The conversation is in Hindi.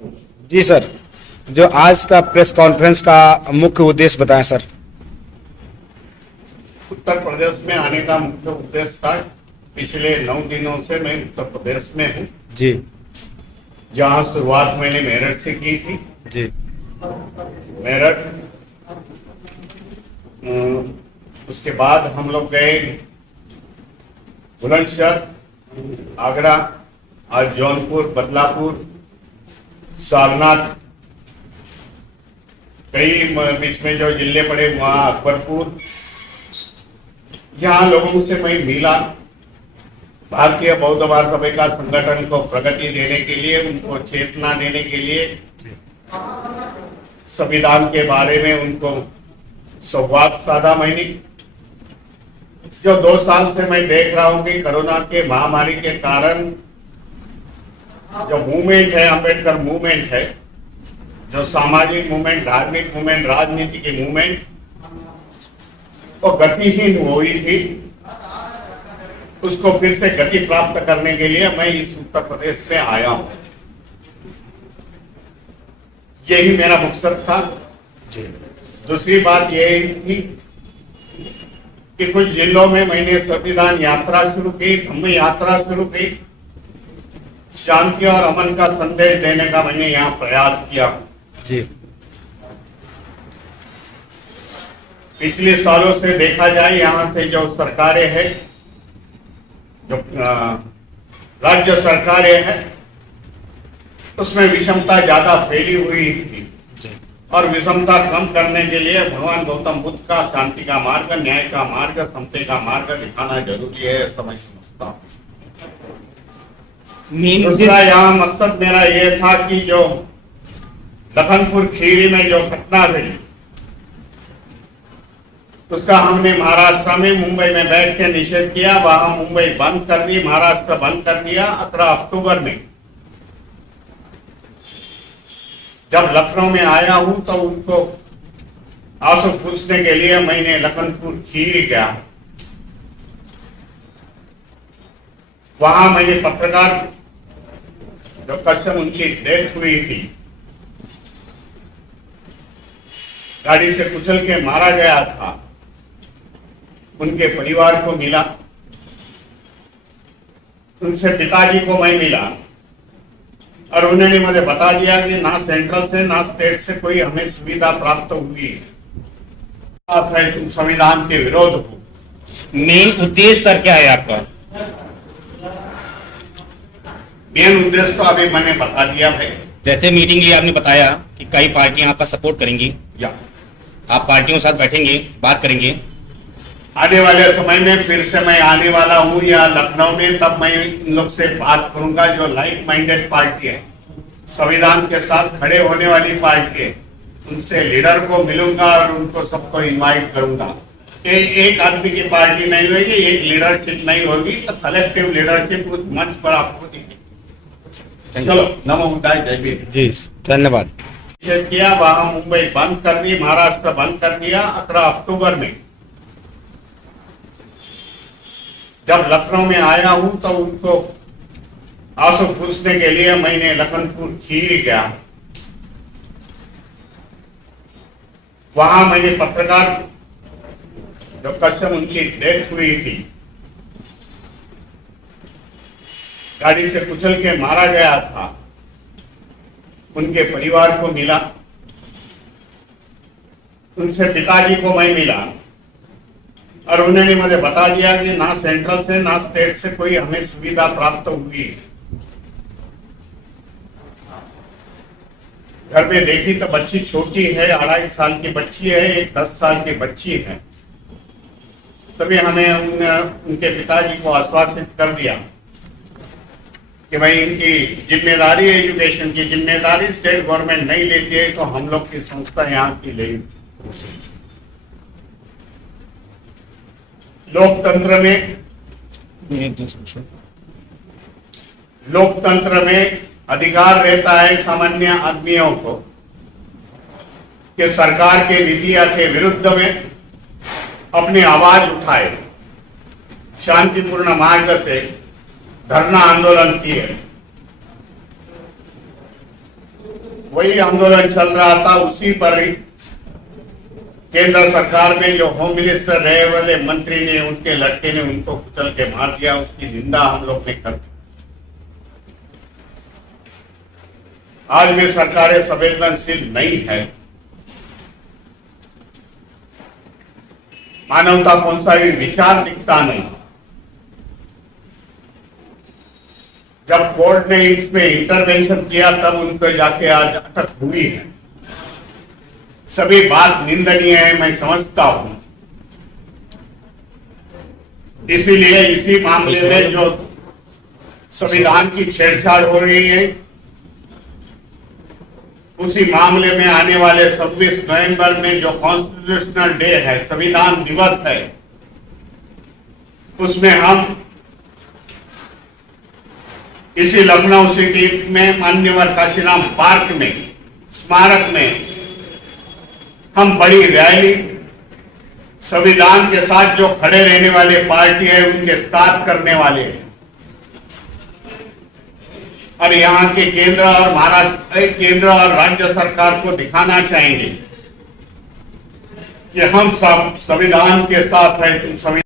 जी सर, जो आज का प्रेस कॉन्फ्रेंस का मुख्य उद्देश्य बताएं सर। उत्तर प्रदेश में आने का मुख्य उद्देश्य था, पिछले 9 दिनों से मैं उत्तर प्रदेश में हूँ। जी जहाँ शुरुआत मैंने मेरठ से की थी। जी मेरठ, उसके बाद हम लोग गए बुलंदशहर, आगरा, आज जौनपुर, बदलापुर, सारनाथ, कई बीच में जो जिले पड़े वहाँ अकबरपुर। यहाँ लोगों से मैं मिला। भारतीय बौद्ध महासभा का संगठन को प्रगति देने के लिए, उनको चेतना देने के लिए, संविधान के बारे में उनको संवाद साधा। मैंने जो 2 साल से मैं देख रहा हूं कि कोरोना के महामारी के कारण जो मूवमेंट है, अंबेडकर मूवमेंट है, जो सामाजिक मूवमेंट, धार्मिक मूवमेंट, राजनीति की मूवमेंट, वो गतिहीन हुई थी। उसको फिर से गति प्राप्त करने के लिए मैं इस उत्तर प्रदेश में आया हूं। यही मेरा मकसद था। दूसरी बात यह थी कि कुछ जिलों में मैंने संविधान यात्रा शुरू की, धम्म यात्रा शुरू की। शांति और अमन का संदेश देने का मैंने यहाँ प्रयास किया जी। पिछले सालों से देखा जाए, यहाँ से जो सरकारें हैं, जो राज्य सरकारें हैं, उसमें विषमता ज्यादा फैली हुई थी। और विषमता कम करने के लिए भगवान गौतम बुद्ध का शांति का मार्ग, न्याय का मार्ग, समता का मार्ग दिखाना जरूरी है, मैं समझता हूँ। दूसरा यहाँ मकसद मेरा ये था कि जो लखनपुर खीरी में जो घटना हुई, उसका हमने महाराष्ट्र में, मुंबई में बैठ के निषेध किया। वहां मुंबई बंद कर दी, महाराष्ट्र बंद कर दिया। 18 अक्टूबर में जब लखनऊ में आया हूं तो उनको आंसू पूछने के लिए मैंने लखनपुर खीरी गया। वहां मैंने पत्रकार जो कस्टम, उनकी डेथ हुई थी, गाड़ी से कुचल के मारा गया था, उनके परिवार को मिला। उनसे पिताजी को मैं मिला और उन्होंने मुझे बता दिया कि ना सेंट्रल से ना स्टेट से कोई हमें सुविधा प्राप्त हुई है। तुम संविधान के विरोध हो। मेन उद्देश्य सर क्या है आपका? मेन उद्देश्य तो अभी मैंने बता दिया भाई। जैसे मीटिंग लिए आपने बताया कि कई पार्टियां आपका सपोर्ट करेंगी, या आप पार्टियों के साथ बैठेंगे, बात करेंगे। आने वाले समय में फिर से मैं आने वाला हूं या लखनऊ में, तब मैं इन लोग से बात करूंगा जो लाइक माइंडेड पार्टी है, संविधान के साथ खड़े होने वाली पार्टी है। उनसे लीडर को मिलूंगा और उनको सबको इनवाइट करूंगा। एक आदमी की पार्टी नहीं होगी, एक लीडरशिप नहीं होगी, तो कलेक्टिव लीडरशिप उस मंच पर आपको दिखेगी। चलो, नमो बुद्धाय, जय भीम। जी धन्यवाद। निषेध किया, वहां मुंबई बंद कर दी, महाराष्ट्र बंद कर दिया। 18 अक्टूबर में जब लखनऊ में आया हूं तो उनको आंसू पूछने के लिए मैंने लखनपुर खीरी गया। वहां मैंने पत्रकार जो कस्टम, उनकी डेथ हुई थी, गाड़ी से कुचल के मारा गया था, उनके परिवार को मिला। उनसे पिताजी को मैं मिला और उन्होंने मुझे बता दिया कि ना सेंट्रल से ना स्टेट से कोई हमें सुविधा प्राप्त हुई। घर में देखी तो बच्ची छोटी है, 2.5 साल की बच्ची है, एक 10 साल की बच्ची है। तभी हमें उनके पिताजी को आश्वासित कर दिया कि भाई इनकी जिम्मेदारी, एजुकेशन की जिम्मेदारी स्टेट गवर्नमेंट नहीं लेती है, तो हम लोग की संस्था यहाँ की लेगी। लोकतंत्र में अधिकार रहता है सामान्य आदमियों को कि सरकार के नीतियों के विरुद्ध में अपनी आवाज उठाए, शांतिपूर्ण मार्ग से धरना आंदोलन किए। वही आंदोलन चल रहा था, उसी पर ही केंद्र सरकार में जो होम मिनिस्टर रहे वाले मंत्री ने, उनके लड़के ने उनको कुचल के मार दिया। उसकी निंदा हम लोग ने कर। आज भी सरकारें संवेदनशील नहीं है। मानवता कौन सा भी विचार दिखता नहीं। जब कोर्ट ने इसमें इंटरवेंशन किया तब उनको जाके आज अटक हुई है। सभी बात निंदनीय है, मैं समझता हूं। इसीलिए इसी मामले में जो संविधान की छेड़छाड़ हो रही है, उसी मामले में आने वाले 26 नवंबर में जो कॉन्स्टिट्यूशनल डे है, संविधान दिवस है, उसमें हम इसी लखनऊ सिटी में मान्यवर काशीराम पार्क में, स्मारक में हम बड़ी रैली संविधान के साथ जो खड़े रहने वाले पार्टी है उनके साथ करने वाले हैं। और यहाँ के केंद्र और महाराष्ट्र, केंद्र और राज्य सरकार को दिखाना चाहेंगे कि हम सब संविधान के साथ है। तुम संविधान